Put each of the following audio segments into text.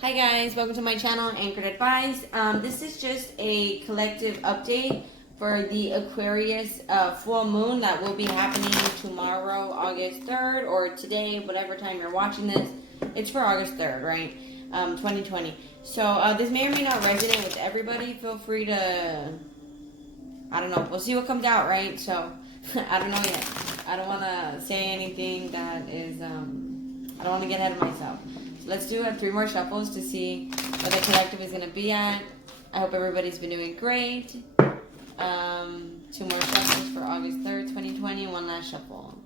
Hi guys, welcome to my channel, Anchoredadvice. This is just a collective update for the Aquarius full moon that will be happening tomorrow, August 3rd, or today, whatever time you're watching this. It's for August 3rd, right? 2020. So this may or may not resonate with everybody. Feel free to, I don't know, we'll see what comes out, right? So, I don't know yet. I don't want to say anything that is, I don't want to get ahead of myself. Let's do 3 more shuffles to see what the collective is going to be at. I hope everybody's been doing great. 2 more shuffles for August 3rd, 2020. 1 last shuffle.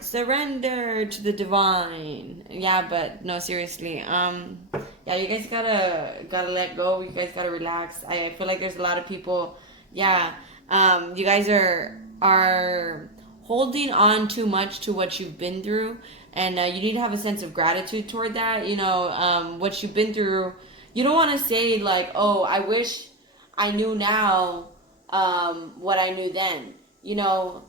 Surrender to the divine. Yeah, but no, seriously. Yeah, you guys gotta let go. You guys gotta relax. I feel like there's a lot of people. Yeah, you guys are holding on too much to what you've been through, and you need to have a sense of gratitude toward that. You know, what you've been through. You don't want to say like, oh, I wish I knew now what I knew then. You know,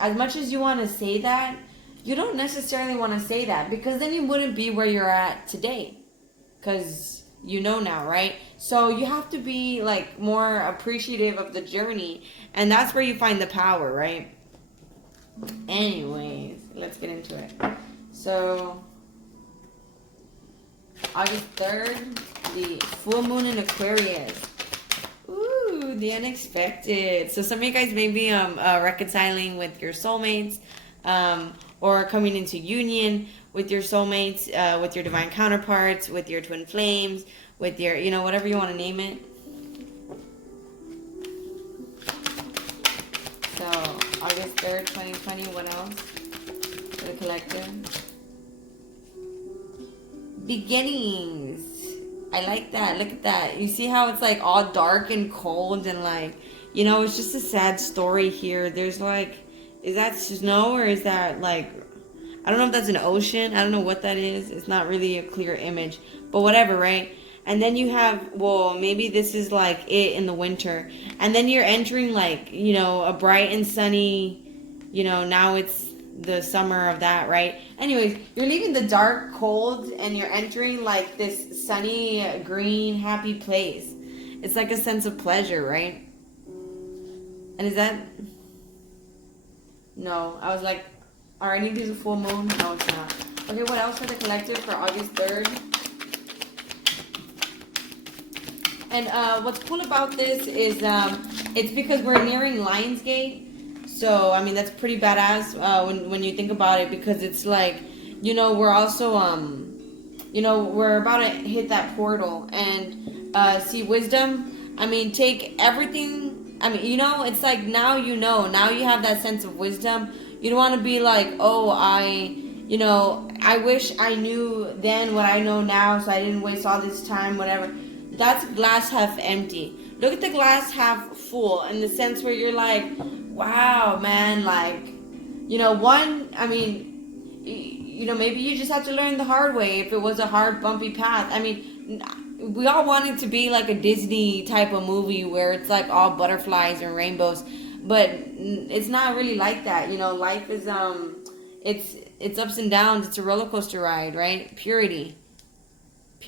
as much as you want to say that, you don't necessarily want to say that, because then you wouldn't be where you're at today, because you know now, right? So you have to be like more appreciative of the journey, and that's where you find the power, right? Anyways, let's get into it. So, August 3rd, the full moon in Aquarius. Ooh, the unexpected. So some of you guys may be reconciling with your soulmates, or coming into union with your soulmates, with your divine counterparts, with your twin flames, with your, you know, whatever you want to name it. So, August 3rd, 2020, what else for the collective? Beginnings. I like that. Look at that. You see how it's like all dark and cold and like, you know, it's just a sad story here. There's like, is that snow or is that like, I don't know if that's an ocean. I don't know what that is. It's not really a clear image, but whatever, right? And then you have, well, maybe this is like it in the winter. And then you're entering like, you know, a bright and sunny, you know, now it's the summer of that, right? Anyways, you're leaving the dark, cold, and you're entering like this sunny, green, happy place. It's like a sense of pleasure, right? And is that... No, I was like, are any of these a full moon? No, it's not. Okay, what else for the collective for August 3rd? And what's cool about this is it's because we're nearing Lionsgate. So, I mean, that's pretty badass when you think about it, because it's like, you know, we're also, you know, we're about to hit that portal and see wisdom. I mean, take everything. I mean, you know, it's like now you know. Now you have that sense of wisdom. You don't want to be like, oh, you know, I wish I knew then what I know now, so I didn't waste all this time, whatever. That's glass half empty. Look at the glass half full, in the sense where you're like, wow, man, like, you know, I mean, you know, maybe you just have to learn the hard way if it was a hard, bumpy path. I mean, we all want it to be like a Disney type of movie where it's like all butterflies and rainbows, but it's not really like that. You know, life is, it's ups and downs. It's a roller coaster ride, right? Purity.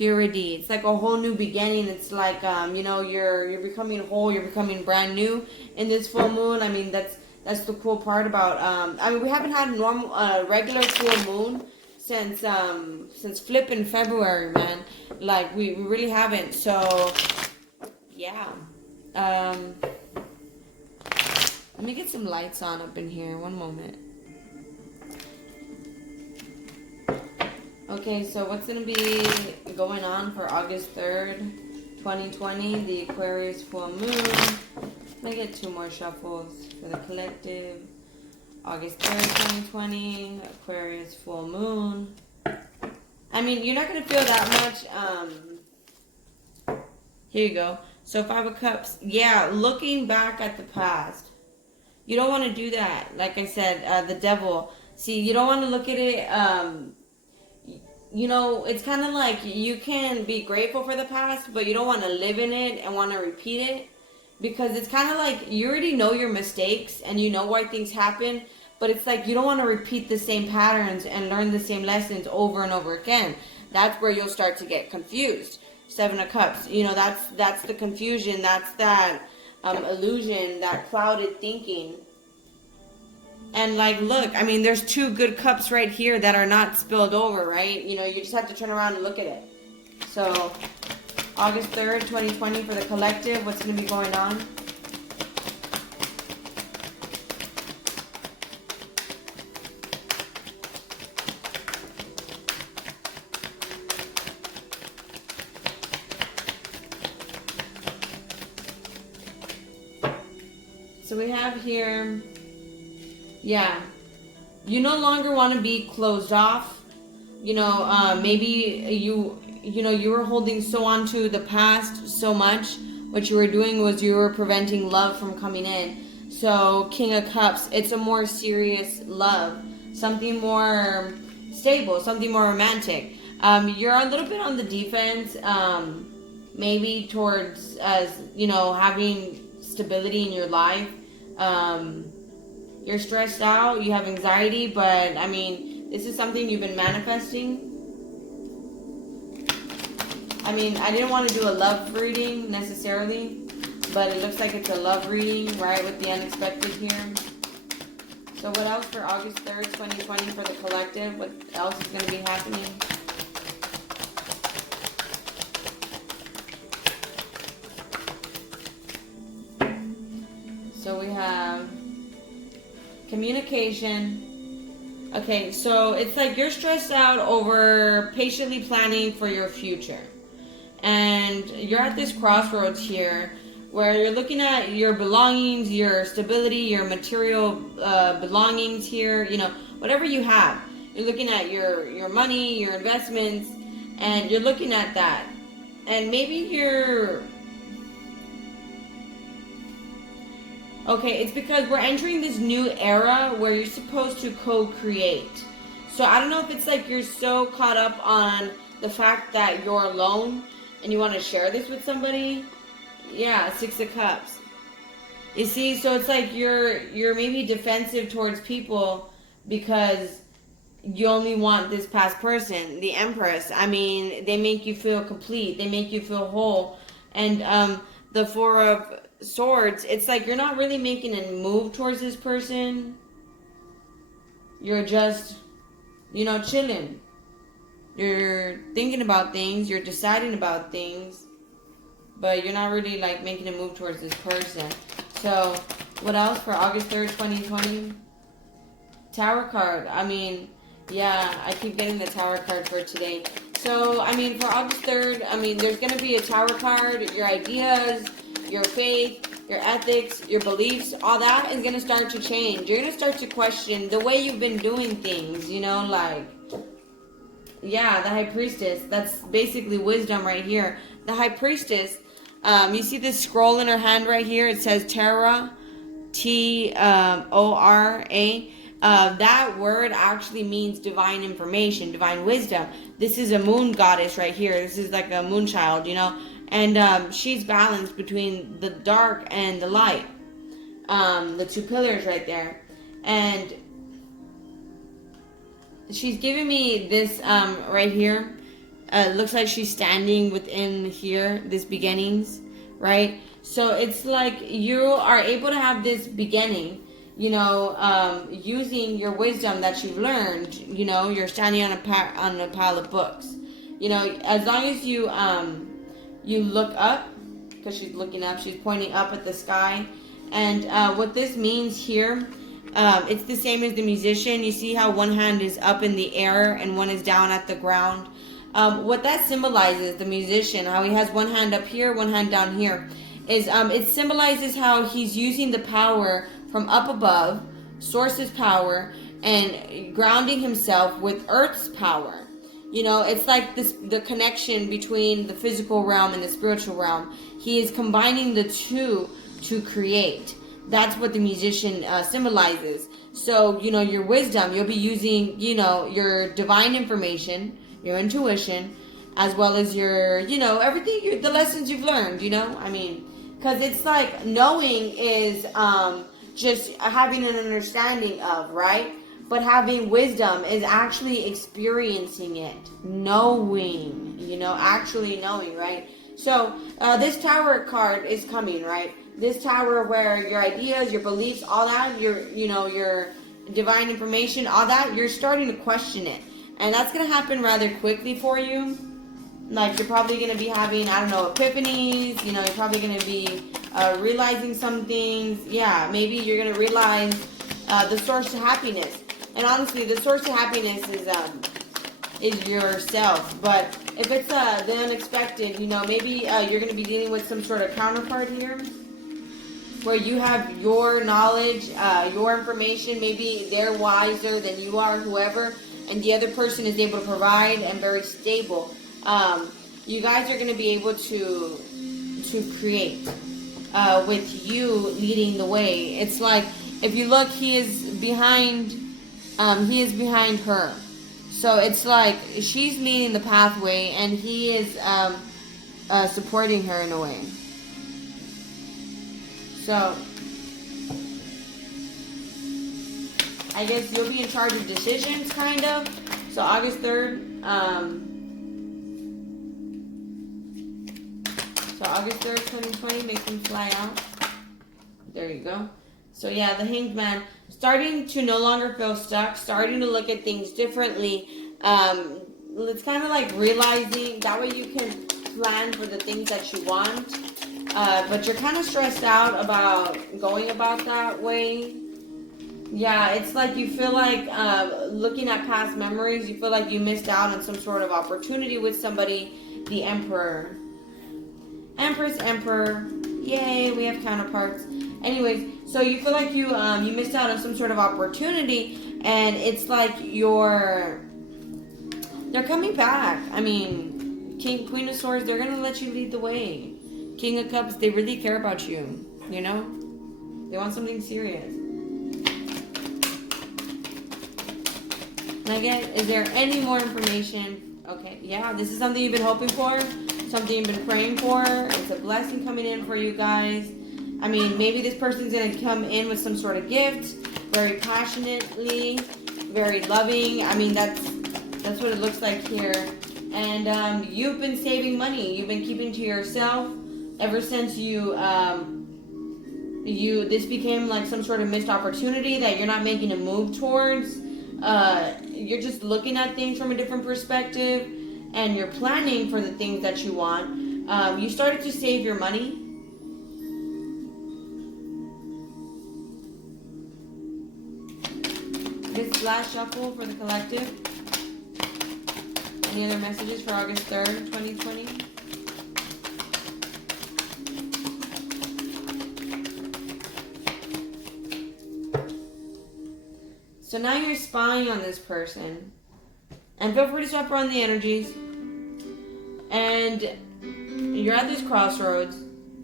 It's like a whole new beginning. It's like, you know, you're becoming whole, you're becoming brand new in this full moon. I mean, that's the cool part about, I mean, we haven't had a normal, regular full moon since flipping February, man. Like, we really haven't. So, yeah. Let me get some lights on up in here. One moment. Okay, so what's going to be going on for August 3rd, 2020, the Aquarius full moon? Let me get 2 more shuffles for the collective. August 3rd, 2020, Aquarius full moon. I mean, you're not going to feel that much. Here you go. So 5 of Cups. Yeah, looking back at the past. You don't want to do that. Like I said, the devil. See, you don't want to look at it... you know, it's kind of like you can be grateful for the past, but you don't want to live in it and want to repeat it, because it's kind of like you already know your mistakes and you know why things happen, but it's like you don't want to repeat the same patterns and learn the same lessons over and over again. That's where you'll start to get confused. Seven of Cups, that's the confusion, that's that illusion, that clouded thinking. And like, look, I mean, there's two good cups right here that are not spilled over, right? You just have to turn around and look at it. So, August 3rd, 2020 for the collective, what's going to be going on? So we have here, yeah, you no longer want to be closed off. Maybe you were holding so onto the past so much. What you were doing was you were preventing love from coming in. So King of Cups, it's a more serious love, something more stable, something more romantic. You're a little bit on the defense, maybe towards having stability in your life. You're stressed out, you have anxiety, but I mean, this is something you've been manifesting. I mean, I didn't want to do a love reading necessarily, but it looks like it's a love reading, right, with the unexpected here. So what else for August 3rd, 2020 for the collective? What else is going to be happening? So we have communication. Okay, so it's like you're stressed out over patiently planning for your future. And you're at this crossroads here where you're looking at your belongings, your stability, your material belongings here, whatever you have. You're looking at your money, your investments, and you're looking at that. And maybe you're... Okay, it's because we're entering this new era where you're supposed to co-create. So I don't know if it's like you're so caught up on the fact that you're alone and you want to share this with somebody. Yeah, Six of Cups. You see, so it's like you're maybe defensive towards people because you only want this past person, the Empress. I mean, they make you feel complete. They make you feel whole. And the Four of Swords, it's like you're not really making a move towards this person. You're just, chilling. You're thinking about things. You're deciding about things. But you're not really, like, making a move towards this person. So, what else for August 3rd, 2020? Tower card. I mean, yeah, I keep getting the Tower card for today. So, I mean, for August 3rd, I mean, there's going to be a Tower card. Your ideas, your faith, your ethics, your beliefs, all that is going to start to change. You're going to start to question the way you've been doing things, yeah, the High Priestess. That's basically wisdom right here. The High Priestess, you see this scroll in her hand right here? It says Terra, T-O-R-A. That word actually means divine information, divine wisdom. This is a moon goddess right here. This is like a moon child, And she's balanced between the dark and the light. The two pillars right there. And she's giving me this right here. Looks like she's standing within here, this beginnings, right? So it's like you are able to have this beginning, using your wisdom that you've learned. You're standing on a pile of books. As long as you look up, because she's looking up, she's pointing up at the sky. And what this means here, it's the same as the musician. You see how one hand is up in the air and one is down at the ground. What that symbolizes, the musician, how he has one hand up here, one hand down here, is it symbolizes how he's using the power from up above, source's power, and grounding himself with earth's power. It's like the connection between the physical realm and the spiritual realm. He is combining the two to create. That's what the musician symbolizes. So, your wisdom, you'll be using, your divine information, your intuition, as well as your, the lessons you've learned, I mean, because it's like knowing is just having an understanding of, right? But having wisdom is actually experiencing it, knowing, actually knowing, right? So this Tower card is coming, right? This Tower where your ideas, your beliefs, all that, your divine information, all that, you're starting to question it. And that's going to happen rather quickly for you. Like, you're probably going to be having, I don't know, epiphanies. You're probably going to be realizing some things. Yeah, maybe you're going to realize the source of happiness. And honestly, the source of happiness is yourself. But if it's the unexpected, maybe you're going to be dealing with some sort of counterpart here, where you have your knowledge, your information. Maybe they're wiser than you are, whoever, and the other person is able to provide and very stable. You guys are going to be able to create with you leading the way. It's like, if you look, he is behind her. So it's like she's leading the pathway and he is supporting her in a way. So I guess you'll be in charge of decisions, kind of. So August 3rd. So August 3rd, 2020, make them fly out. There you go. So yeah, the Hanged Man, starting to no longer feel stuck, starting to look at things differently. It's kind of like realizing that way you can plan for the things that you want. But you're kind of stressed out about going about that way. Yeah, it's like you feel like looking at past memories, you feel like you missed out on some sort of opportunity with somebody. The Emperor. Empress, Emperor. Yay, we have counterparts. Anyways, so you feel like you missed out on some sort of opportunity, and it's like they're coming back. I mean, Queen of Swords, they're going to let you lead the way. King of Cups, they really care about you, They want something serious. And again, is there any more information? Okay, yeah, this is something you've been hoping for, something you've been praying for. It's a blessing coming in for you guys. I mean, maybe this person's going to come in with some sort of gift, very passionately, very loving. I mean, that's what it looks like here. And you've been saving money. You've been keeping to yourself ever since this became like some sort of missed opportunity that you're not making a move towards. You're just looking at things from a different perspective, and you're planning for the things that you want. You started to save your money. This last shuffle for the collective. Any other messages for August 3rd, 2020? So now you're spying on this person. And feel free to swap around the energies. And you're at this crossroads,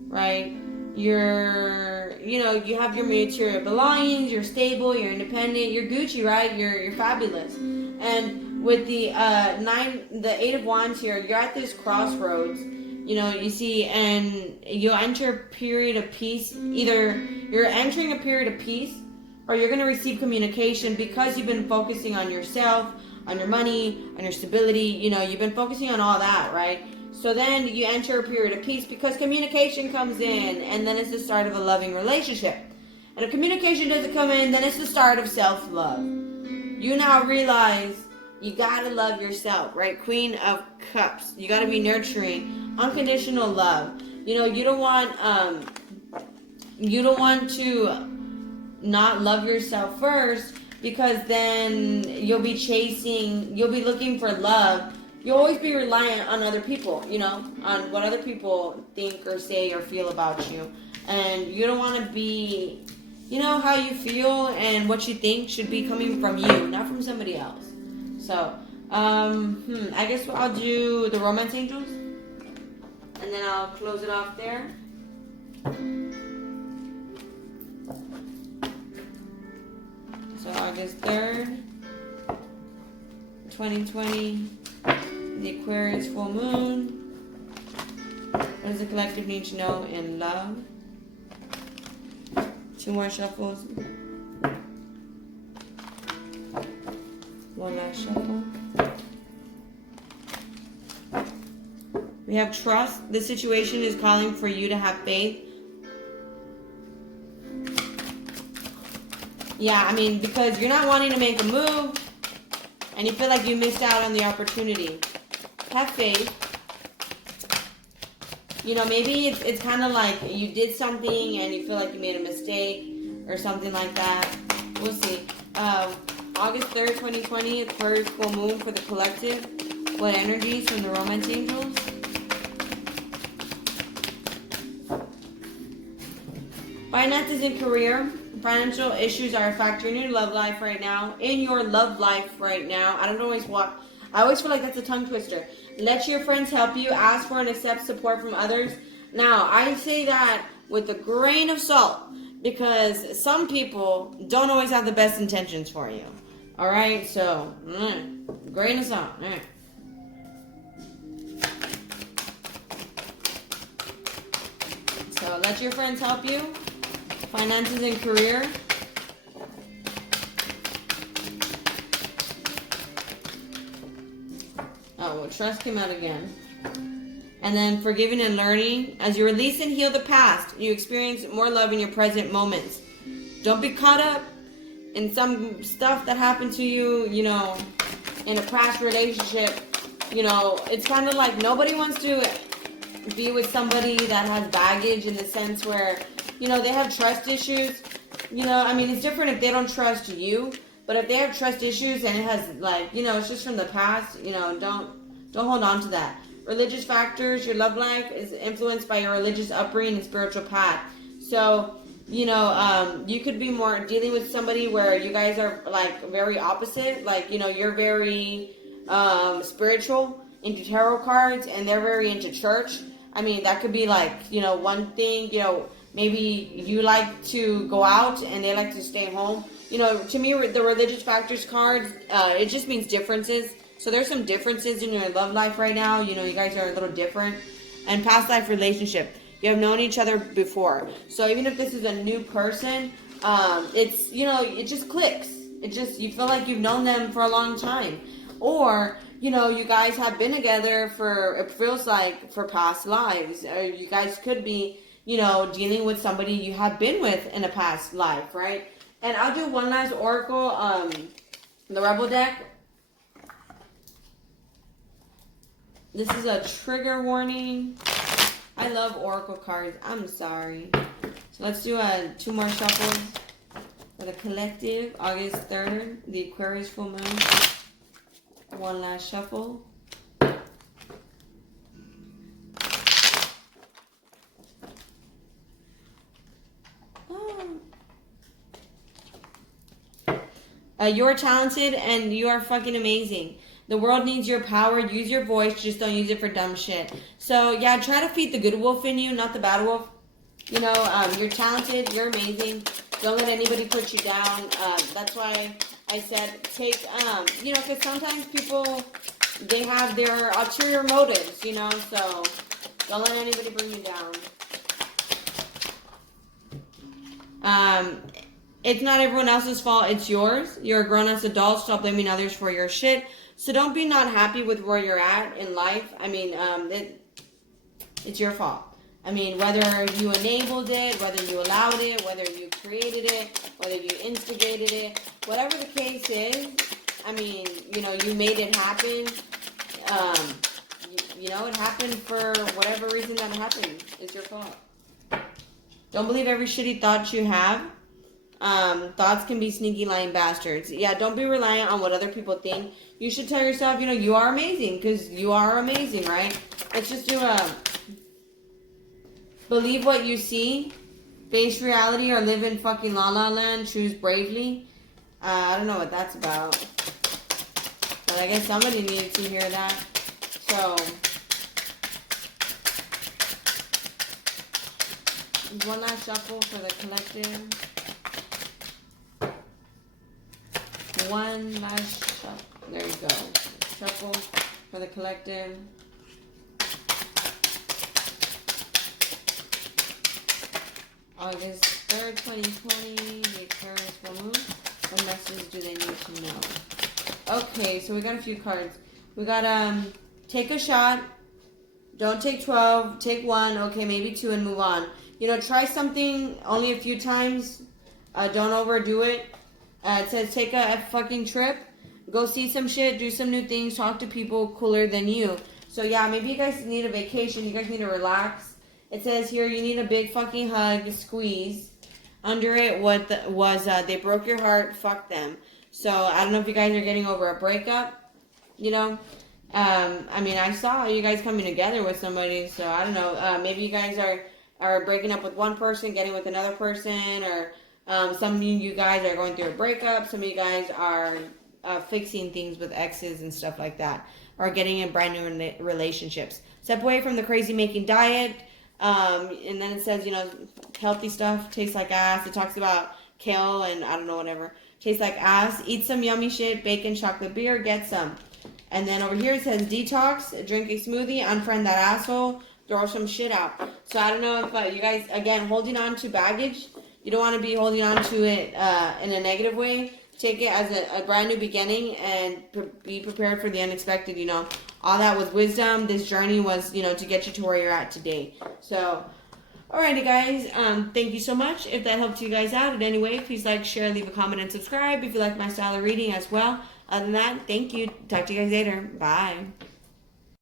right? You have your material belongings, you're stable, you're independent, you're Gucci, right? You're fabulous. And with the 8 of Wands here, you're at this crossroads. You see, and you'll enter a period of peace. Either you're entering a period of peace, or you're going to receive communication because you've been focusing on yourself, on your money, on your stability. You've been focusing on all that, right? So then you enter a period of peace because communication comes in, and then it's the start of a loving relationship. And if communication doesn't come in, then it's the start of self-love. You now realize you gotta love yourself, right? Queen of Cups. You gotta be nurturing, unconditional love. You don't want to not love yourself first, because then you'll be looking for love. You'll always be reliant on other people, on what other people think or say or feel about you. And you don't want to be, how you feel and what you think should be coming from you, not from somebody else. So, I guess I'll do the Romance Angels, and then I'll close it off there. So August 3rd, 2020, the Aquarius full moon. What does the collective need to know in love? 2 more shuffles. One last shuffle. We have trust. This situation is calling for you to have faith. Yeah, I mean, because you're not wanting to make a move and you feel like you missed out on the opportunity. Have faith. You know, maybe it's kind of like you did something and you feel like you made a mistake or something like that. We'll see. August 3rd, 2020, Aquarius full moon for the collective. What energies from the Romance Angels? Finances and career. Financial issues are a factor in your love life right now. I don't always walk. I always feel like that's a tongue twister. Let your friends help you. Ask for and accept support from others. Now, I say that with a grain of salt because some people don't always have the best intentions for you. All right? So, grain of salt. All right. So, let your friends help you. Finances and career. Oh, well, trust came out again. And then forgiving and learning. As you release and heal the past, you experience more love in your present moments. Don't be caught up in some stuff that happened to you, you know, in a past relationship. You know, it's kind of like nobody wants to be with somebody that has baggage in the sense where, you know, they have trust issues. You know, I mean, it's different if they don't trust you. But if they have trust issues and it has, like, you know, it's just from the past, you know, don't hold on to that. Religious factors, your love life is influenced by your religious upbringing and spiritual path. So, you know, you could be more dealing with somebody where you guys are, like, very opposite. Like, you know, you're very spiritual, into tarot cards, and they're very into church. I mean, that could be, like, you know, one thing, you know, maybe you like to go out and they like to stay home. You know, to me, the religious factors cards, it just means differences. So there's some differences in your love life right now. You know, you guys are a little different. And past life relationship. You have known each other before. So even if this is a new person, it's, you know, it just clicks. It just, you feel like you've known them for a long time. Or, you know, you guys have been together for, it feels like, for past lives. You guys could be, you know, dealing with somebody you have been with in a past life, right? And I'll do one last oracle, the Rebel deck. This is a trigger warning. I love oracle cards. I'm sorry. So let's do 2 more shuffles for the collective. August 3rd, the Aquarius full moon. One last shuffle. You're talented and you are fucking amazing. The world needs your power. Use your voice. Just don't use it for dumb shit. So, yeah, try to feed the good wolf in you, not the bad wolf. You know, you're talented. You're amazing. Don't let anybody put you down. That's why I said take, you know, because sometimes people, they have their ulterior motives, you know. So, don't let anybody bring you down. It's not everyone else's fault. It's yours. You're a grown-ass adult. Stop blaming others for your shit. So don't be not happy with where you're at in life. I mean, it's your fault. I mean, whether you enabled it, whether you allowed it, whether you created it, whether you instigated it, whatever the case is, I mean, you know, you made it happen. You know, it happened for whatever reason that happened. It's your fault. Don't believe every shitty thought you have. Thoughts can be sneaky, lying bastards. Yeah, don't be reliant on what other people think. You should tell yourself, you know, you are amazing, because you are amazing, right? Let's just do believe what you see, face reality, or live in fucking la la land, choose bravely. I don't know what that's about, but I guess somebody needed to hear that. So, one last shuffle for the collective. One last shuffle. There you go. Shuffle for the collective. August 3rd, 2020. The Aquarius full moon. What message do they need to know? Okay, so we got a few cards. We got take a shot. Don't take 12. Take 1. Okay, maybe 2 and move on. You know, try something only a few times. Don't overdo it. It says take a fucking trip. Go see some shit. Do some new things. Talk to people cooler than you. So yeah, maybe you guys need a vacation. You guys need to relax. It says here you need a big fucking hug, squeeze. Under it was they broke your heart, fuck them. So I don't know if you guys are getting over a breakup, you know. I mean, I saw you guys coming together with somebody, so I don't know. Maybe you guys are breaking up with one person, getting with another person, or some of you guys are going through a breakup. Some of you guys are fixing things with exes and stuff like that, or getting in brand new relationships. Step away from the crazy making diet. And then it says, you know, healthy stuff tastes like ass. It talks about kale and I don't know, whatever. Tastes like ass. Eat some yummy shit, bacon, chocolate, beer, get some. And then over here it says detox, drink a smoothie, unfriend that asshole, throw some shit out. So I don't know if you guys, again, holding on to baggage, you don't want to be holding on to it in a negative way. Take it as a brand new beginning and be prepared for the unexpected, you know. All that was wisdom. This journey was, you know, to get you to where you're at today. So, alrighty guys, thank you so much. If that helped you guys out in any way, please like, share, leave a comment, and subscribe if you like my style of reading as well. Other than that, thank you. Talk to you guys later. Bye.